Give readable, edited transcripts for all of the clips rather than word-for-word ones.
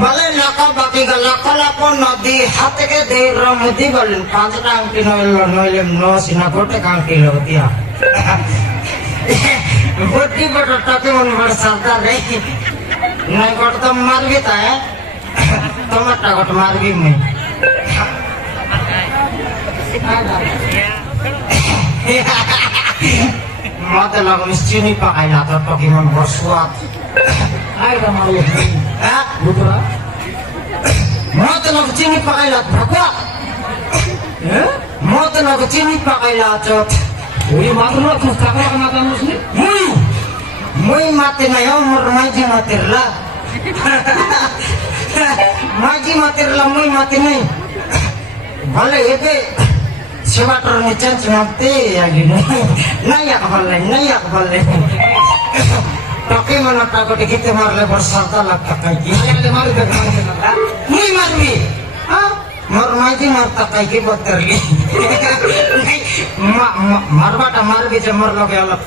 বলে লাকা বাকি লাকা লাপো নদী হাতকে দেই রমদি বলেন 5টা আংটি নইলে নসিনা গোটে আংটি লোক দিয়া বটি বটটা কেমন বড় সর্দার রে নাই গোট তো মারবি তা তোমারটা গোট মারবি মুই মতে লাগল চিনি পাকাইলা তোর তো কেমন বড় সুয়াদ মতে লাগ চিনি পাকাইলা ভগবা মতে লাগ চিনি পাকাইলা চট ওই মাত্র কাকা মাথা মুসলি মুই মাতে নাই মোর মাইজি মাতেরলা মাইজি মাতেরলা মুই মাতে নাই ভালো এবে সেবাটার নিচে মারতে আগে নাই বললে তাকে মনে টাকাটি খেতে মারলে বড় 7 লাখ টাকা কি মুই মারবি মোর মাইজি মার টাকাই কি বতরলি মারবাটা মারবি যে মোর লগে অলপ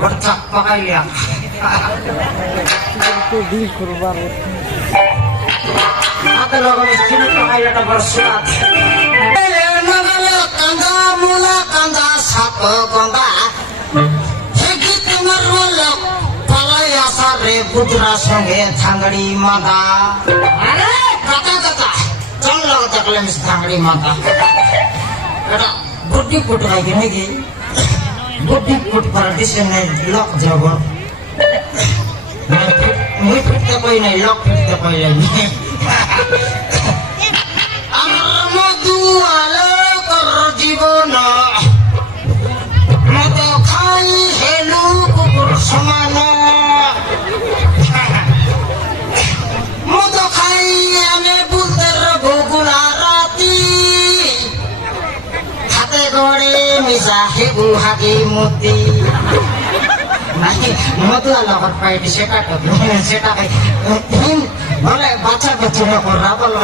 বড় চাপ পাকাইলিয়া হাতে লগে চিনি পাকাইলাটা বড় স্বাদ কান্দা মুলা কান্দা সাপ গন্দা হেকি তোমার লোক পালাই আসার রে পুত্রা সঙ্গে ঝাঙ্গড়ি মাদা আরে কাকা চল লোক দেখলে মিস ঝাঙ্গড়ি মাদা এটা বুদ্ধি ফুট হয় কি নাকি বুদ্ধি ফুট করার দিছে নাই লোক যাব মুই ফিরতে কই নাই লোক ফিরতে কই নাই আমার মধু আলো জীবন মত খাই হেলু কুকুর সমান মত খাই আমি বুঝতে বগুলা রাতি হাতে গড়ে মিশা হেগু হাগি মতি মধু আলোর পাইটি সেটা বলে বাচ্চা বাচ্চা করা বল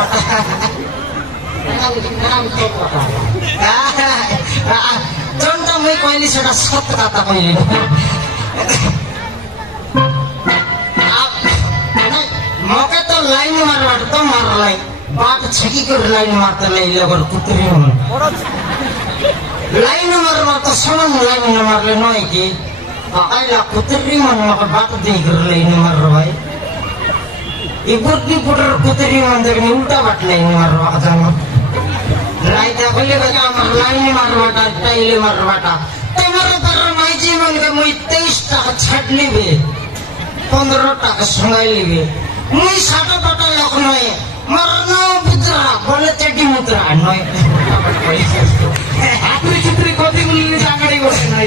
চন্টা মুই কইলি সেটা সত্য কথা কইলি মকে তো লাইন মারবার তো মারলাই বাট ছেকি করে লাইন মারতে লাইলে আবার কুতরি লাইন মারবার তো সমান লাইন মারলে নয় কি আইলা কুতরি মন মকে বাট দিয়ে করে লাইন মার ভাই এই বুদ্ধি ফুটার কুতরি মন দেখে উল্টা বাট লাইন মারবা জানো রাইতা কইলে বাজা আমার লাইন মারবাটা টাইলে মারবাটা তোমার তার মাইজি মনকে মুই 23 টাকা ছাড় লিবে 15 টাকা সঙ্গাই লিবে মুই 60 টাকা লোক নয় মরণ পুত্রা বলে চেটি মুদ্রা নয় আপনি চিত্রে কতগুলি জাগাড়ি বসে নাই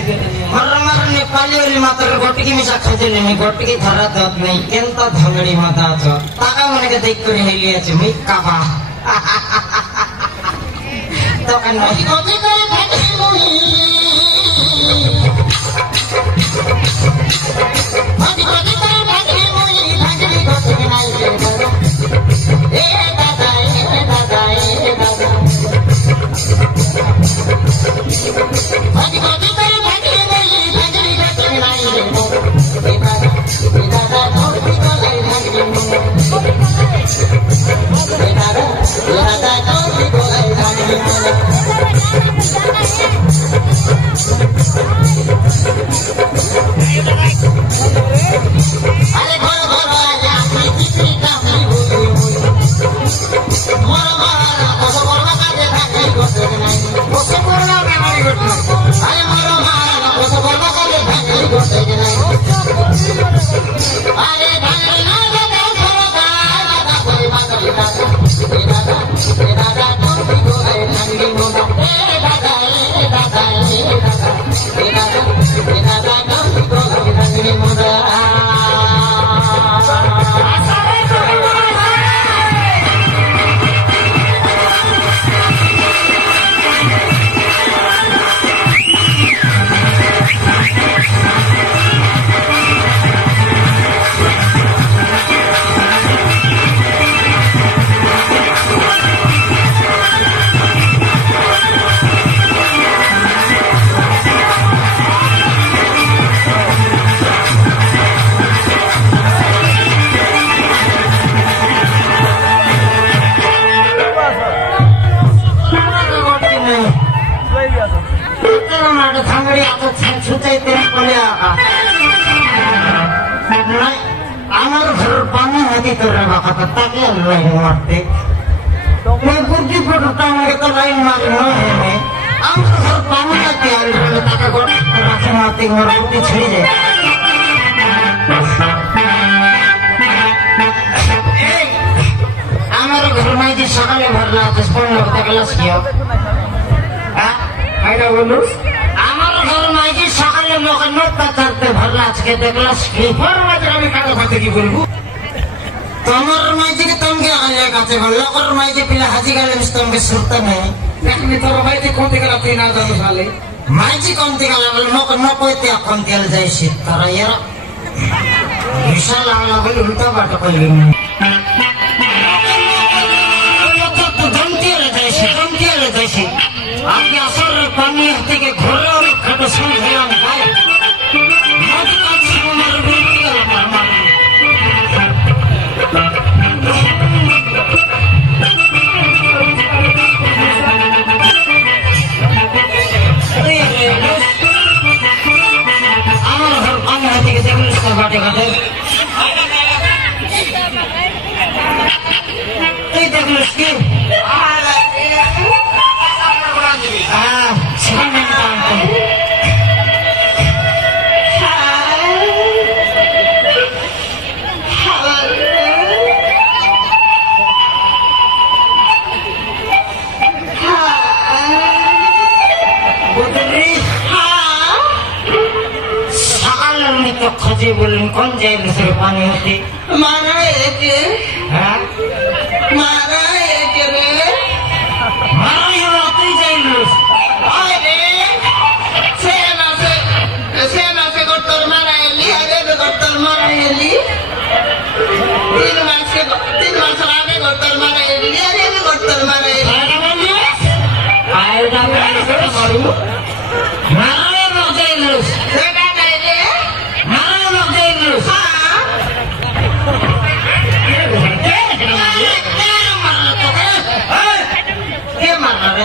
মরণ নেপালি ওলি মাত্র গটকি মিশা খাইলে নি গটকি ধরা দত নাই কেন্ত ধঙ্গড়ি মাথা আছ টাকা মনেকে দেখ করে হেলি আছে মুই কাবা তখন নদী কত করে থাকে মুই নদী কত করে থাকে মুই ভাগলি কত নাই এ দাদা নদী কত করে থাকে মুই ভাগলি কত নাই এ দাদা ধরতি গলে ভাগলি এ দাদা ধরতি গলে ভাগলি আরে ঘর ঘর আয়া পৃথিবী কামি বলি মোর মারা কত বড় কাজে থাকি গতে নাই কত বড় কাজে গতে আরে মোর মারা কত বড় কাজে থাকি গতে নাই আরে ভাঙে না দাদা সরদা দাদা কই মাতলি দাদা এ দাদা তুমি গোলে ভাঙি মোনা এ দাদা তুমি গোলে ভাঙি মোনা একটা থাঙ্গড়ি আছে ছুচাইতে বলে আমার ঘর পানি হাতি তোরে বাঁকাতে তাকে লাইন মারতে বুদ্ধি ফটোটা আমাকে তো লাইন মারি নয় হেনে আমার ঘর পানি হাতি আর তাকে রাখে মারতে ঘর বুদ্ধি ছেড়ে যায় আমার ঘর মাইজি সকালে ভরলা আছে 15 ক্লাস কি আমার ঘর মাইজি সকালে মুখে নোটটা চারতে ভরলা আজকে দেখলাস কি আমি কাটা ভাতে কি বলবো তোমার মাইজিকে তোমাকে আগে কাছে ভরলা ওর মাইজি পিলা হাজি গেলে তোমাকে সুরতে নেই দেখনি তোর ভাইতে কোনতে গেল তুই না জানো সালে মাইজি কমতে গেলে বলে মুখে নকইতে এখন তেল যায় শীত তারা এরা বিশাল লাগলা বলে উল্টা বাটা করলি আপনি আসল পানি থেকে ঘরে অনেক খাটো শুনছিলাম ভাই আমার ঘর পানি থেকে দেখলিস তো ঘাটে ঘাটে তুই দেখলিস কি খোঁজে বললেন কোন জায়গায় পানি হতে মারা একে হ্যাঁ মারা একে রে মারাই হলো তুই যাইলিস আরে সে মাসে গট্টর মারা এলি আরে গট্টর মারা এলি 3 মাস আগে গট্টর মারা এলি আরে গট্টর মারা এলি আয়টা মারু মারাই হলো যাইলিস সেটা নাই রে মারাই হলো যাইলিস কে মারলা রে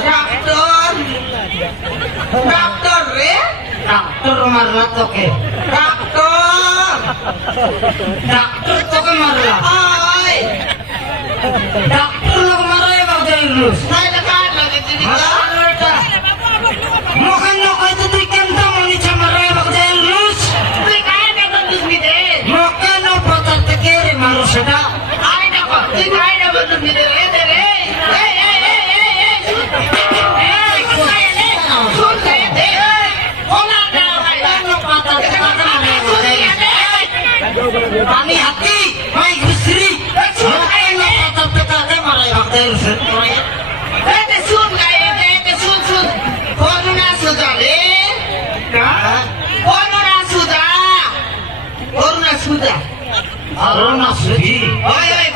ডাক্তার রে ডাক্তার মারলা তোকে ডাক্তার তোকে মারলা আয় ডাক্তার লোক মারাই হলো যাইলিস তাইলে কার লাগে দিদি মুখে নকইতে তুই কেমন মনিছ মারাই হলো যাইলিস তুই কার কথা বুঝবি রে মুখে ন পতাতে কে রে মারু সেটা আয় দেখো তুই কার কথা বুঝবি রে রে পানি হাতি মাই ঘুষরি মারাই ভাবতে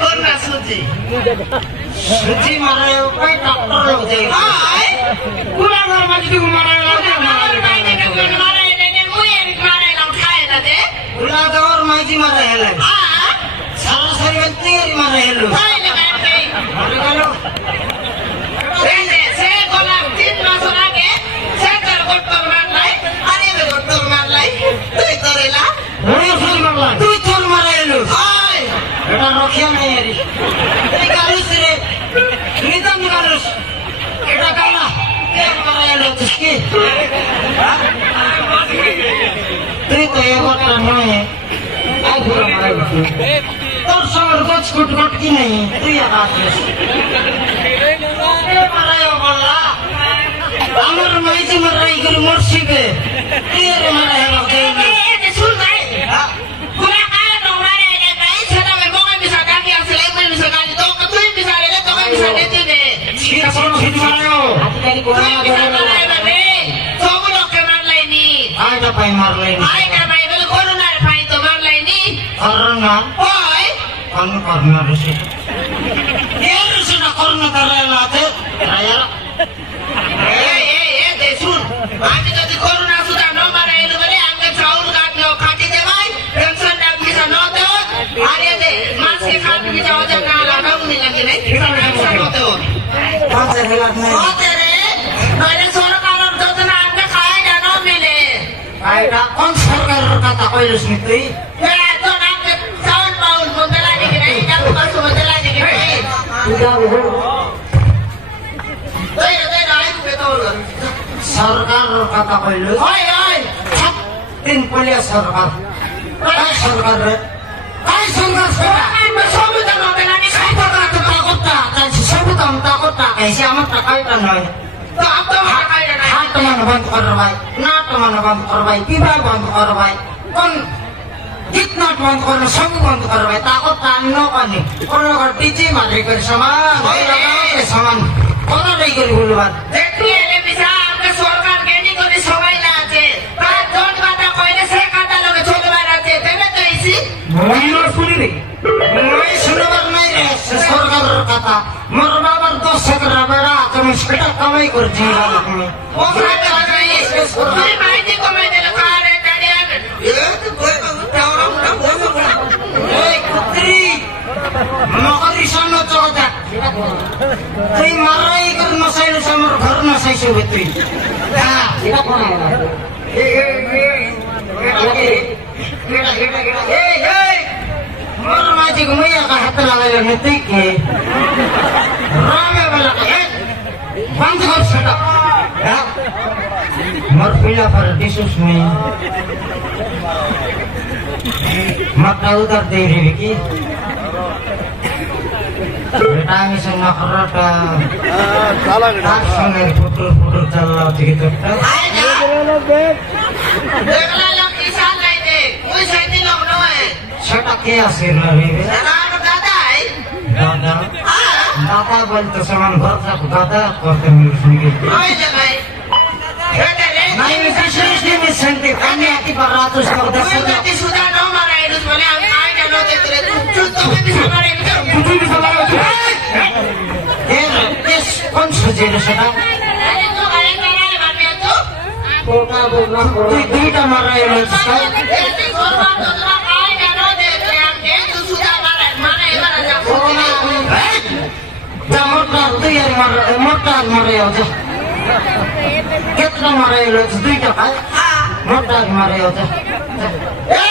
করোনা সুজি সুজি মারাই উপায় ডাক্তার লোক যাই পুরা ঘর মাঝে তুই মারা উলা দেওয়ার মাইজি মারা হেলে সরাসরি ব্যক্তিগত মারা হেলো মারা গেল তুই তোর মারা এলো এটা রক্ষা নেই আরে তুই গালুস রে নিতাম গালুস এটা গালা কে মারা এলো তুই তুই তো এবারটা নয় আই ঘুরে মারা গেছিস তোর সঙ্গে গছ কুট কি নেই তুই আর আসিস মারাই বললা আমার মাইজি মারাই গেল মরছিবে তুই আর মারা হেলো আয়টা পাই মারলাই করোনা কোন করোনা ঋষি এর ঋষিটা করোনা তারা লাতে রায়ার আমি যদি করোনা সুদা ন মারা এলো বলে আমাকে চাউল কাটি দেবাই পেনশন ডাক দিছা ন দেও আরে দে মাসকে খাটি কি যাও না লাগাও নি লাগে নাই হতে পাঁচের হেলাত নাই হতে রে নইলে সরকারের যোজনা আমাকে খায় জানো kata koilus nitui. तो नाम चावल पाउल बोलते लाने के नहीं ना बस बोलते लाने के नहीं Tidak betul. तो ये राय को बेतौल Sarkar kata koilus. ओए ओए Tin kuliah sarkar. Kai sarkar re. Kai sarkar sarkar. मैं सोच रहा हूँ बेलाने Saya tak takut tak. Kan si saya tak takut tak. Kayak si amat tak kaitan noi. तो अब तो वहाँ का ये Ha teman bantu korbai. Na teman bantu korbai. Piba bantu korbai. Kon kitna bantu korbai. Sabu bantu korbai. Takut tak no kani. Kono kar tiji mari kar saman. Ke saman. Kono dai kari hulubat. देखिए ले बिसा आपके सरकार के नहीं कोई सवाल ना आते पर जोन बात कोई ने से काटा लोग छोड़ मार आते तेरे तो इसी মহিলা শুনিনি Mai sunabar nai re. Sarkar kata. Mor babar dos sekra bera. Kami sekitar kamai kurji galak mi. वो खाते लग रही है कोई माइटी को मैं दिल खा रहे डैडी ये तो कोई क्या हो रहा है बोल रहा Hei putri. Makari sana coba. Tui marai kar masai lu samar ghar na sai se betui. Ha, kita kona ya. Mor maji gumaya ka hat lagai le nitui ke. Rame bala ka. Band kar seta. Ya. Mor pila par disus me. Mata udar dei riki. Betang iseng nakarata. Tak sange putur chala dikit. देख ला लोग किसान नहीं थे कोई सैती लोग no है Seta ke asir lari be. नाम दादा है Dada. हाँ Dada bal to saman ghar tak dada korte milus nige. कोई जगह बेटे रे Nai mi bisnis ni mi sente kami ati par ratus kau कोई dasar. गति सुधा नो मारा है उस बोले हम आए ना नो देते रे तू तो भी bisa मारे इनका বুঝি bisa লাগা Yes, kon sujele seta. अरे तू आए ना रे बात तू Tui duita marai lu sai. ऐसे सोरवा तो जरा आए ना नो देते हम के तू सुधा मारा मारा ये मारा जा Jamota tu yang motor marai aja. Kitna marai lu duita kai. हाँ Motor marai aja. ए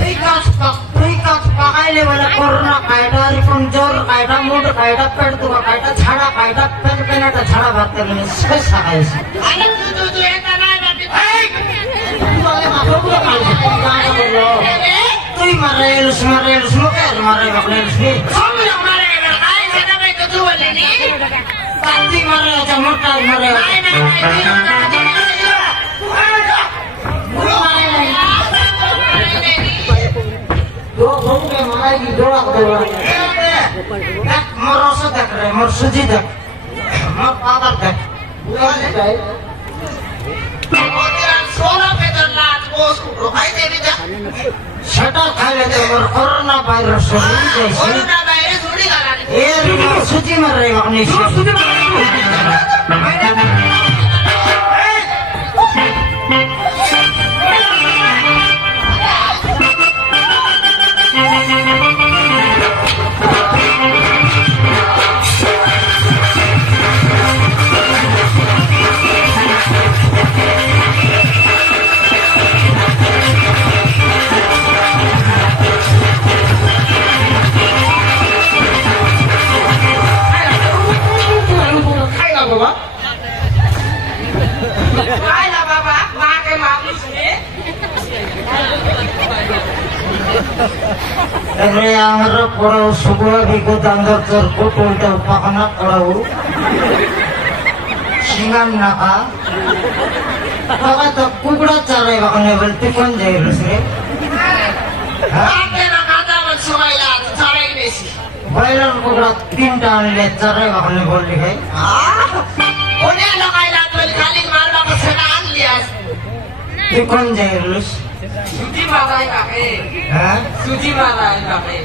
Tuikat pakai wala corona kaida ripon jor kaida mood kaida ped tu kaida chhada kaida pen pen eta chhada barte gele ses sakai अरे तू ये तना बात tui marelus moker marai baklelus ni हम लोग मारे आए ना भाई तो तू बोले नहीं tati marai aja motor marai do bhunge marai ki doak doak dak morosa dak re mor suji dak mor padar dak সেটা খাইলে তো আমার করোনা ভাইরাস হয়ে যাইছে এর সুচি মারে আপনি Tapi yang harap orang sebuah ikut anggap terkutul dan pakanak orang singan naka maka tak kubra cara bakal level tikon jahil sih Bayar kubra tinta nilai cara bakal level likai tikon jahil सूजी माराई काके Hah? सूजी माराई काके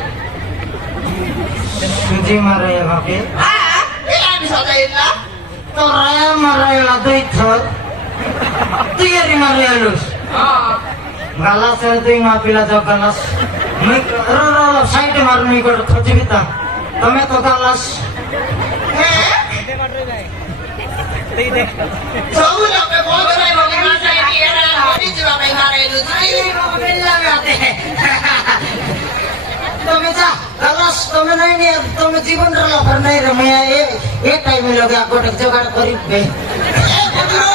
Suji marai pakai हाँ ये bisa lah to raya marai la duit thot tu yari marai lus हाँ galas tu ngapila jo galas mi ro side marni ko khojibita tame to galas ସବୁ ଲୋକ ବହୁତ ରହିବ ମାସ ଏଠି ଏରା ମରିଯିବା ପାଇଁ ମାରେଇଲୁ તમે જા કલાસ તમે નહીં ને તમે જીવન રલો પર નહીં રમ્યા એ ટાઈમે લોકો આ કોટક જોગાડ કરી બે એ પુત્રો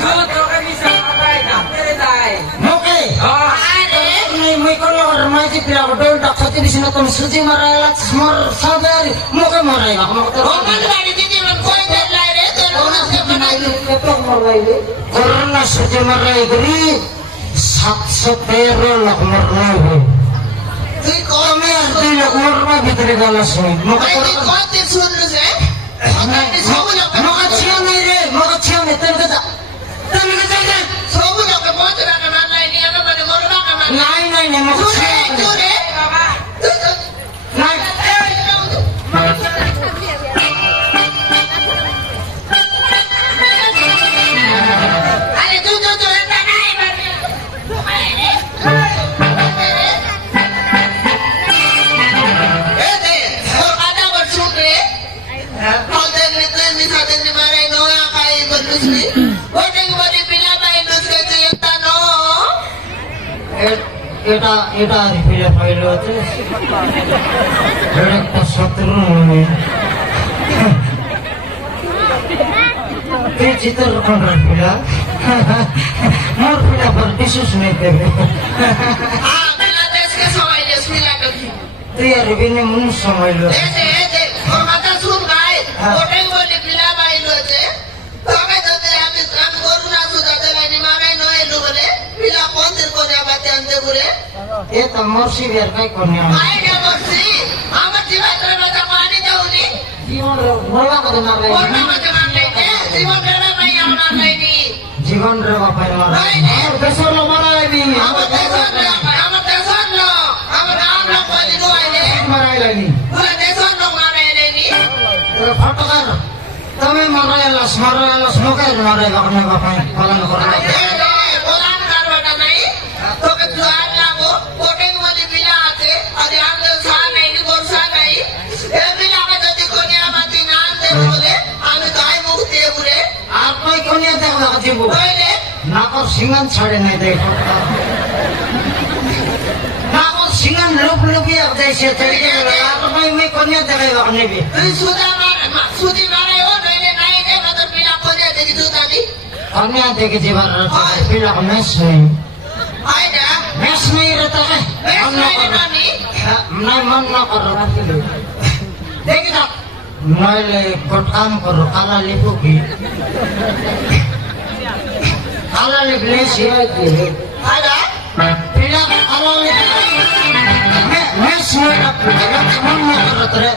જો તો કમી સવાય ડાક્ટરે જાય મોકે અરે નહીં મેં કોલો રમાજી પેલા ડોલટા ખતી દિશને તમે સુજી મરાયેલા સ્મર સાદારી મોકે મરાયેલા મોકે ઓમનવાડી દીદી મને કોઈ દે લાય રે તો રોનસે બનાવી પેપર મરાયેલી કોરોના સુજી મરાઈ ગરી 713 લાખ મરાઈ তুই কোন તમે અડધી લાખ મરવા ભીતરે ગાલા છે મોકે তুই কোন তে শুনলু সে ସବୁ ଲୋକ મોકે ছিয়া નહીં રે મોકે ছিয়া નહીં તમે કદા ସବୁ ଲୋକ ବହୁତ ରାଗ ମାରିଲାଣି ଆମେ ମାନେ ମରବା କାମ ନାଇଁ ନାଇଁ ନାଇଁ ମୋକେ ତୁରେ ছিয়া નહીં ତୁରେ ନାଇଁ আরে তুই এটা নাই এ দে তোর কথা বল শুন রে বলতে নিতে মিশাতে মারে নোয়া খাই বলুসনি ওটা বলি পিলা ভাই নুসকে চিন্তা নো এটা এটা রিপিলে ফাইল আছে একটা শত্রু নয় তুই চিতর কোন পিলা মোর পিলা পর বিশেষ নেই দেবে আ পিলা দেশকে সবাইলে পিলা কবি তুই আর বিনে মুন সময় লো এ দে ওর কথা শুন ভাই ওটা বলি পিলা ভাই লোছে তবে যদি আমি করুণা সুদাতে লাইনি মারাই নয় লো বলে পিলা পন্দের কোনে আবাতে আনতে ঘুরে এ তো মরসি বের কাই কোনি আইডিয়া বলছি আমার জীবনের কথা মানি যাওনি জীবন মরবা কত না রে ওর নামতে মানলে জীবনের ভাই আমার লাইনি জীবন রে বাপাই মারা আর দেশর লো মারাইনি আমার দেশর লো আমার নাম না বলি গোয়াইলে মারাইলানি পুরো দেশর লোক মারাইলেনি ফটকার তুমি মারাইলাস মোকে মারাই বাপনে বাপাই পালন করা बोलान करवाना नहीं तो के द्वार लागो कोटिंग वाली बिला आते और आंगल सा नहीं गोरसा नहीं ए बिला में जति कोनिया माती नाम दे बोले আমি গায় মুখ দিয়ে ঘুরে আর কই কোনিয়া দেখবা দিব কইলে নাকর সিঙ্গান ছাড়ে নাই দেখ নাকর সিঙ্গান লোক লোকিয়া যাইছে আর কই মে কোনিয়া দেখাইবা নেবি তুই সুদি মারে ও নইলে নাই দে মত বিলা কোনিয়া দেখি দুদানি কোনিয়া দেখে যাবার পিলা মেস নেই আইডা মেস নেই রে তো বেশ নাই নানি নাই মন না করো দেখি না নইলে কোট কাম করো কালা লিপু কি কালা লিপলে সিয়াই দিবে আইডা পিলা কালা লিপ মেস নেই মন না করো তোরে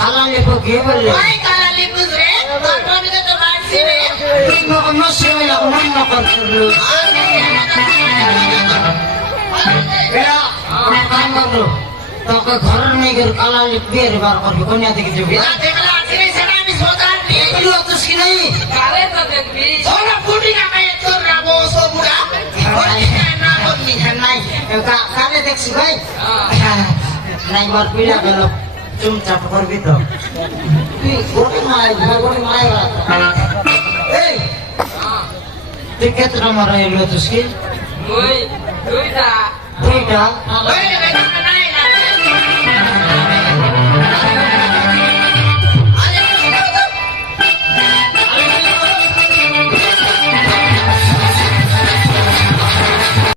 কালা লিপু কি বললে ওই কালা লিপুস রে তোর মনে তো মারছি রে মেস নেই মন না করো পিলা কাম করো তোকে ঘরের মেয়ের কালা লিপ দিয়ে বার করবি কোনিয়া দেখে যাবি না দেখলা আছিস সেটা আমি সোজার নিয়ে এগুলো তো শিখাই কালে তো দেখবি ওরা ফুটি না খায় তোর রাবো সবুরা ওরা না করনি নাই কালে দেখছি ভাই নাই বার পিলা গেল চুমচাপ করবি তো তুই গোটে মারাই এই তুই কেতটা মারা এলো তুসকি ওই দুইটা দুইটা ওই রে